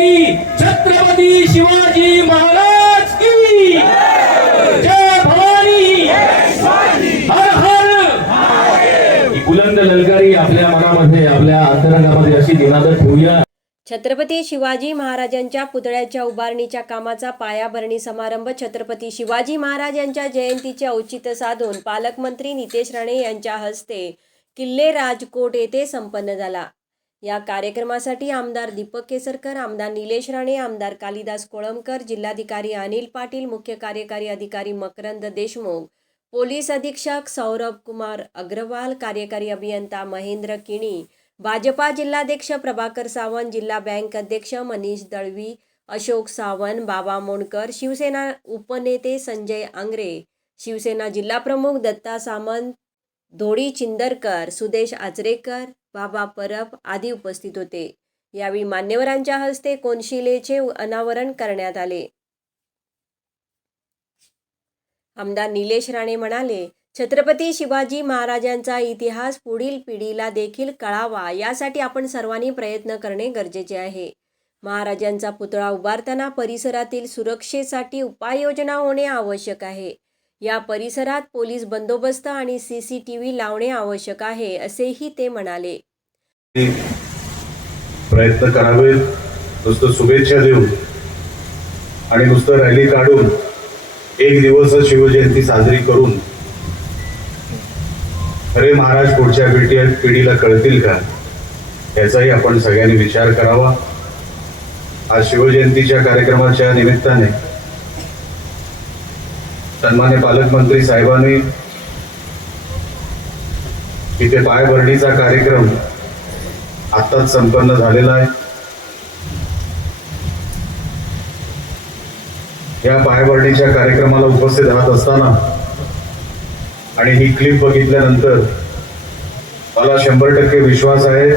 की छत्रपती शिवाजी महाराज की जय. भवानी. हर हर. ही बुलंद ललकारी आपल्या मनामध्ये आपल्या अंतरंगामध्ये अशी दिनादर ठेवूया. छत्रपती शिवाजी महाराजांच्या पुतळ्याच्या उभारणीच्या कामाचा पायाभरणी समारंभ छत्रपती शिवाजी महाराज यांच्या जयंतीचे औचित्य साधून पालकमंत्री नितेश राणे यांच्या हस्ते किल्ले राजकोट येथे संपन्न झाला. या कार्यक्रमासाठी आमदार दीपक केसरकर आमदार निलेश राणे आमदार कालिदास कोळंबकर जिल्हाधिकारी अनिल पाटील मुख्य कार्यकारी अधिकारी मकरंद देशमुख पोलीस अधीक्षक सौरभ कुमार अग्रवाल कार्यकारी अभियंता महेंद्र किणी भाजपा जिल्हाध्यक्ष प्रभाकर सावंत जिल्हा बँक अध्यक्ष मनीष दळवी अशोक सावंत बाबा मोणकर शिवसेना उपनेते संजय आंग्रे शिवसेना जिल्हाप्रमुख दत्ता सामंत धोडी चिंदरकर सुदेश आचरेकर बाबा परब आदी उपस्थित होते. यावेळी मान्यवरांच्या हस्ते कोनशिलेचे अनावरण करण्यात आले. आमदार निलेश राणे म्हणाले छत्रपती शिवाजी महाराजांचा इतिहास पुढील पिढीला देखील कळावा यासाठी आपण सर्वांनी प्रयत्न करणे गरजेचे आहे. महाराजांचा पुतळा उभारताना परिसरातील सुरक्षेसाठी उपाययोजना होणे आवश्यक आहे. या परिसरात पोलीस बंदोबस्त आणि सी सी टी व्ही लावणे आवश्यक आहे असेही ते म्हणाले. प्रयत्न करावे नुसतं शुभेच्छा देऊन आणि नुसतं रॅली काढून एक दिवस शिवजयंती साजरी करून खरे महाराज पुढच्या पिढी पिढीला कळतील का? याचाही आपण सगळ्यांनी विचार करावा. आज शिवजयंतीच्या कार्यक्रमाच्या निमित्ताने सन्मान्य पालकमंत्री साहेबांनी इथे पायभरणीचा कार्यक्रम आत्ताच संपन्न झालेला आहे. या पायभरणीच्या कार्यक्रमाला उपस्थित राहत असताना आणि ही क्लिप बघितल्यानंतर मला शंभर टक्के विश्वास आहे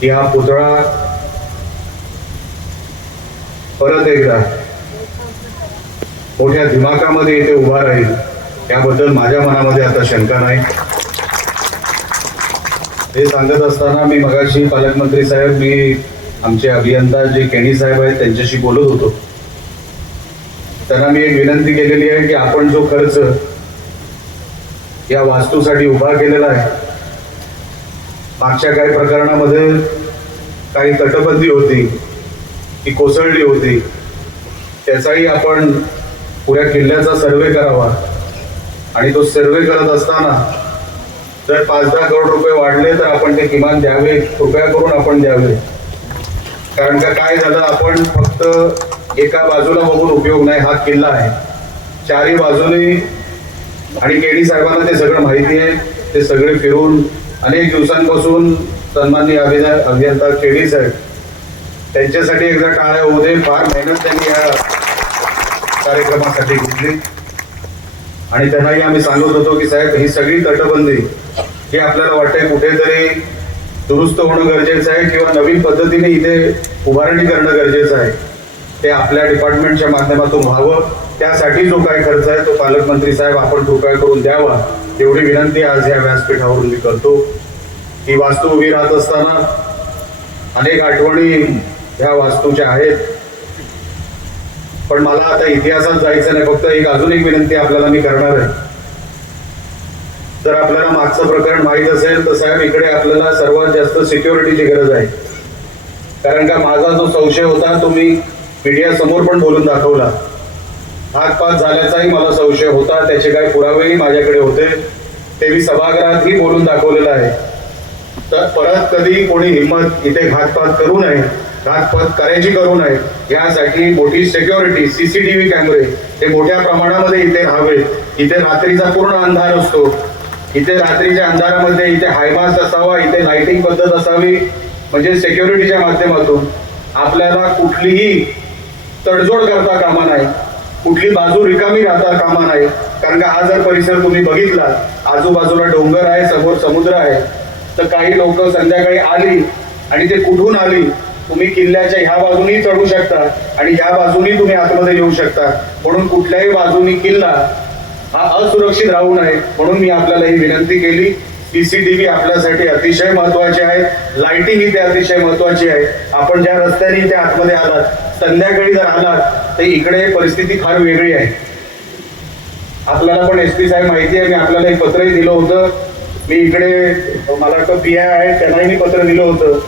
की हा पुतळा परत एकदा मोठ्या दिमाकामध्ये इथे उभा राहील याबद्दल माझ्या मनामध्ये आता शंका नाही. हे सांगत असताना मी मगाशी पालकमंत्री साहेब मी आमचे अभियंता जे केणी साहेब आहेत त्यांच्याशी बोलत होतो. त्यांना मी एक विनंती केलेली आहे की आपण जो खर्च या वास्तूसाठी उभा केलेला आहे मागच्या काही प्रकरणामध्ये काही तटबंदी होती ती कोसळली होती त्याचाही आपण पुऱ्या किल्ल्याचा सर्वे करावा. आणि तो सर्वे करत असताना जर पाच दहा करोड रुपये वाढले तर आपण ते किमान द्यावे. कृपया करून आपण द्यावे. कारण का काय झालं? आपण फक्त एका बाजूला बघून उपयोग नाही. हा किल्ला आहे. चारही बाजूने आणि केडी साहेबांना ते सगळं माहिती आहे. ते सगळे फिरून अनेक दिवसांपासून सन्माननीय अभिनय अभियंता केडी साहेब त्यांच्यासाठी एकदा टाळ्या होऊ दे. फार मेहनत त्यांनी या कार्यक्रमासाठी घेतली. आणि त्यांनाही आम्ही सांगत होतो की साहेब ही सगळी तटबंदी ही आपल्याला वाटते कुठेतरी दुरुस्त होणं गरजेचं आहे किंवा नवीन पद्धतीने इथे उभारणी करणं गरजेचं आहे. ते आपल्या डिपार्टमेंटच्या माध्यमातून व्हावं. त्यासाठी जो काही खर्च आहे तो पालकमंत्री साहेब आपण कृपया करून द्यावा. एवढी विनंती आज या व्यासपीठावरून मी करतो. ही वास्तू उभी राहत असताना अनेक आठवणी ह्या वास्तूच्या आहेत. पण मला आता इतिहासात जायचं नाही. फक्त एक अजून एक विनंती आपल्याला मी करणार आहे. जर आपल्याला मागचं प्रकरण माहीत असेल तर साहेब इकडे आपल्याला सर्वात जास्त सिक्युरिटीची गरज आहे. कारण का माझा जो संशय होता तो मी मीडिया समोर पण बोलून दाखवला. हातपात झाल्याचाही मला संशय होता. त्याचे काही पुरावेही माझ्याकडे होते. ते मी सभागृहातही बोलून दाखवलेलं आहे. तर परत कधी कोणी हिंमत इथे घातपात करू नये घातपात करायची करू नये यासाठी मोठी सिक्युरिटी सीसीटीव्ही कॅमेरे हे मोठ्या प्रमाणामध्ये इथे राहावेत. इथे रात्रीचा पूर्ण अंधार असतो. इथे रात्रीच्या अंधारामध्ये इथे हायमास्ट असावा इथे लाइटिंग पद्धत असावी म्हणजे सिक्युरिटीच्या माध्यमातून आपल्याला कुठलीही तडजोड करता कामा नाही कुठली बाजू रिकामी राहता कामा नाही. कारण का हा जर परिसर तुम्ही बघितला आजूबाजूला डोंगर आहे समोर समुद्र आहे तर काही लोक संध्याकाळी आली आणि ते कुठून आली? तुम्ही किल्ल्याच्या ह्या बाजूनही चढू शकता आणि ह्या बाजूनही तुम्ही आतमध्ये येऊ शकता. म्हणून कुठल्याही बाजूनी किल्ला हा असुरक्षित राहू नये. म्हणून मी आपल्याला ही विनंती केली. सीसीटीव्ही आपल्यासाठी अतिशय महत्त्वाचे आहे. लाइटिंग इथे अतिशय महत्वाची आहे. आपण ज्या रस्त्याने इथे आतमध्ये आलात संध्याकाळी जर आलात तर इकडे परिस्थिती फार वेगळी आहे. आपल्याला पण एस पी साहेब माहिती आहे. मी आपल्याला एक पत्रही दिलं होतं. मी इकडे मला वाटतं पी आय आहे त्यांनाही मी पत्र दिलं होतं.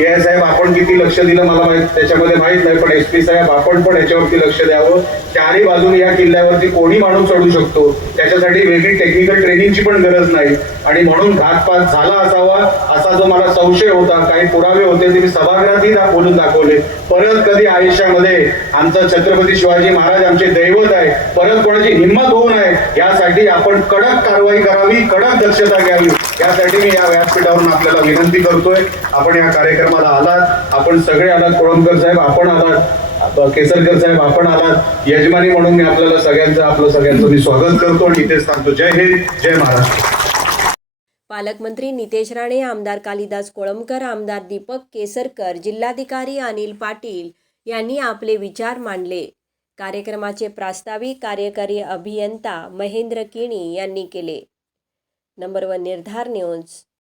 पी साहेब आपण किती लक्ष दिलं मला माहीत त्याच्यामध्ये माहीत नाही पण एस पी साहेब आपण पण याच्यावरती लक्ष द्यावं. चारही बाजूने या किल्ल्यावरती कोणी माणूस चढू शकतो? त्याच्यासाठी वेगळी टेक्निकल ट्रेनिंगची पण गरज नाही. आणि म्हणून घातपात झाला असावा असा जो मला संशय होता काही पुरावे होते ते मी सभागृहातही बोलून दाखवले. परत कधी आयुष्यामध्ये आमचा छत्रपती शिवाजी महाराज आमचे दैवत आहे परत कोणाची हिंमत होऊ नये यासाठी आपण कडक कारवाई करावी कडक दक्षता घ्यावी. यासाठी मी या व्यासपीठावरून आपल्याला विनंती करतोय. आपण या कार्यक्रम कार्यक्रमाला आलात. आपण सगळे आलात. कोळंबकर साहेब आपण आलात. केसरकर साहेब आपण आलात. यजमानी म्हणून मी आपल्याला सगळ्यांचं आपलं सगळ्यांचं मी स्वागत करतो आणि इथेच सांगतो जय हिंद जय महाराष्ट्र. पालकमंत्री नितेश राणे आमदार कालिदास कोळंबकर आमदार दीपक केसरकर जिल्हाधिकारी अनिल पाटील यांनी आपले विचार मांडले. कार्यक्रमाचे प्रास्ताविक कार्यकारी अभियंता महेंद्र किणी यांनी केले. Number one Nirdhar news.